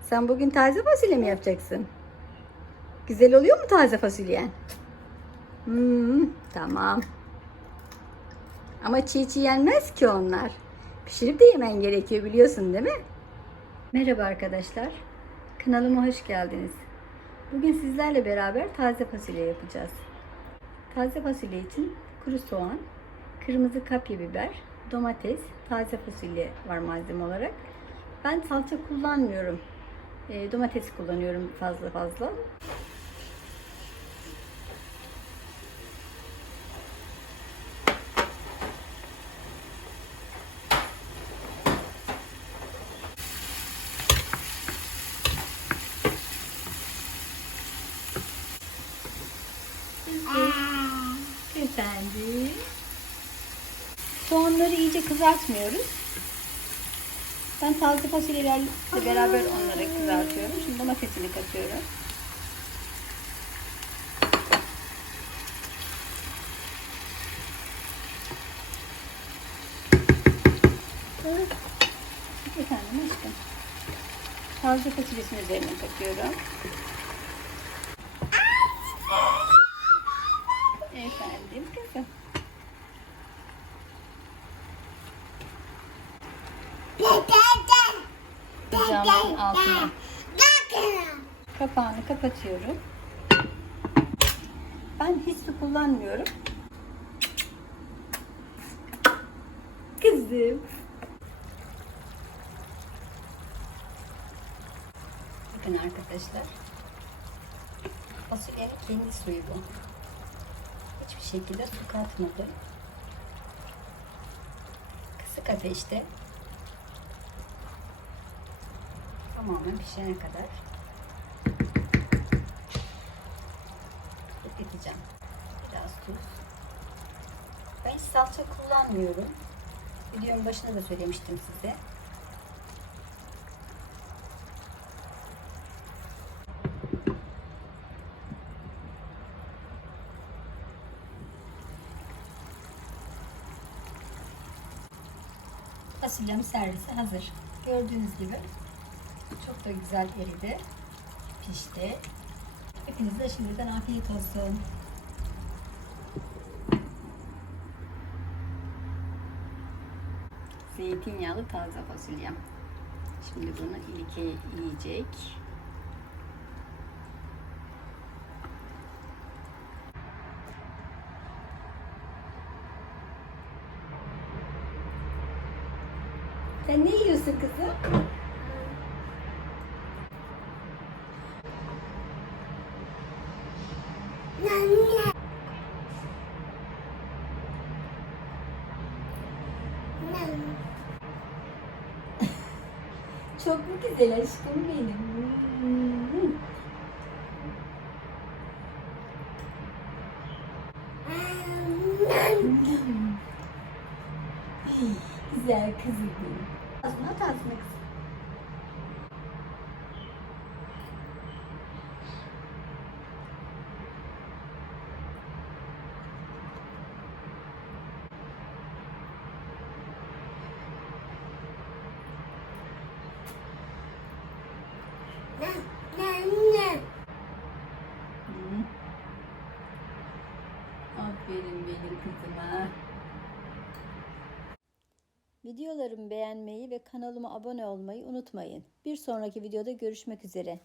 Sen bugün taze fasulye mi yapacaksın? Güzel oluyor mu taze fasulyen? Hmm, tamam. Ama çiğ çiğ yenmez ki onlar. Pişirip de yemen gerekiyor biliyorsun değil mi? Merhaba arkadaşlar. Kanalıma hoş geldiniz. Bugün sizlerle beraber taze fasulye yapacağız. Taze fasulye için kuru soğan, kırmızı kapya biber, domates, taze fasulye var malzeme olarak. Ben salça kullanmıyorum. E, domates kullanıyorum fazla fazla. Efendim. Soğanları iyice kızartmıyoruz. Ben taze fasulyelerle beraber onları kızartıyorum. Şimdi domatesini katıyorum. Efendim aşkım. Taze fasulyesini üzerine katıyorum. Efendim kızım. Ocağımın altına kapağını kapatıyorum. Ben hiç su kullanmıyorum. Kızım. Bakın arkadaşlar. Fasulyenin kendi suyu bu. Hiçbir şekilde su katmadım. Kısık ateşte tamamen pişene kadar bekleteceğim. Biraz tuz. Ben hiç salça kullanmıyorum. Videonun başında da söylemiştim size. Fasulyem servise hazır. Gördüğünüz gibi çok da güzel eridi. Pişti. Hepinize şimdiden afiyet olsun. Zeytinyağlı taze fasulyem. Şimdi bunu ilke yiyecek. Sen ne yiyorsun kızım? Çok mu güzel aşkım benim? Hmm. güzel kızım benim. Ağzına at ağzına kızım. Kızıma. Videolarımı beğenmeyi ve kanalıma abone olmayı unutmayın. Bir sonraki videoda görüşmek üzere.